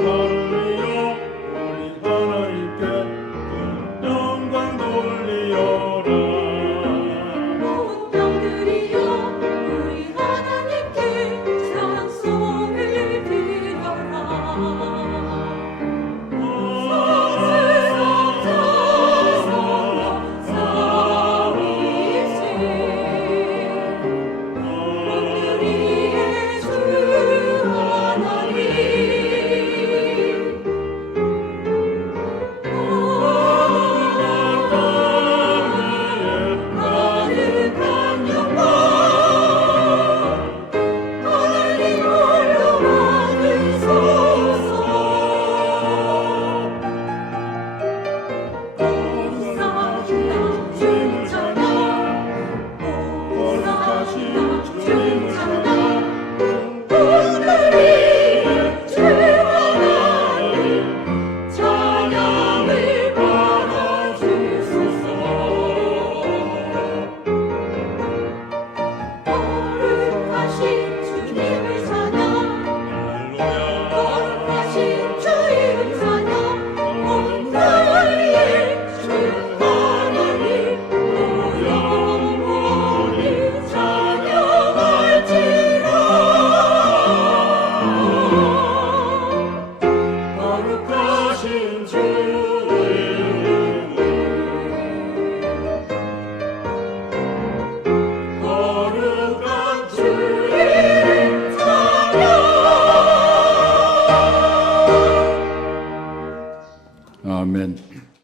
heart Amen.